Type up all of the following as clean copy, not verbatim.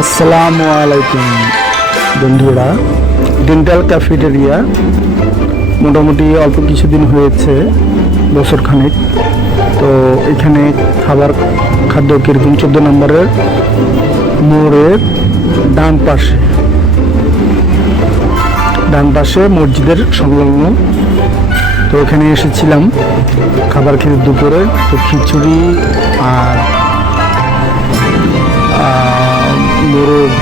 আসসালামু আলাইকুম বন্ধুরা। ডেন্টাল ক্যাফেটেরিয়া মোটামুটি অল্প কিছুদিন হয়েছে, বছর খানেক। তো এখানে খাদ্য কীরকম 14 নম্বরের মোড়ের ডান পাশে মসজিদের সংলগ্ন। তো এখানে এসেছিলাম খাবার খেতে দুপুরে। তো খিচুড়ি আর মোরগ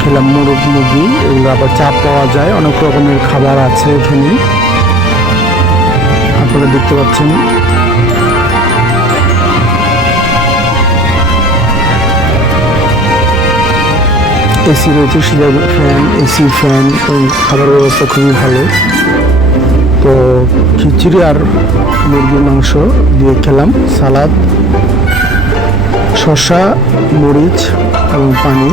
খেলাম, মোরগ মুরগি, এগুলো আবার চাপ পাওয়া যায়, অনেক রকমের খাবার আছে এখানে আপনারা দেখতে পাচ্ছেন। এসি রয়েছে, সিলিং ফ্যান, এসি ফ্যান, ওই খাবারের ব্যবস্থা খুবই ভালো। তো খিচুড়ি আর মুরগির মাংস দিয়ে খেলাম, সালাদ, শসা, মরিচ এবং পানি।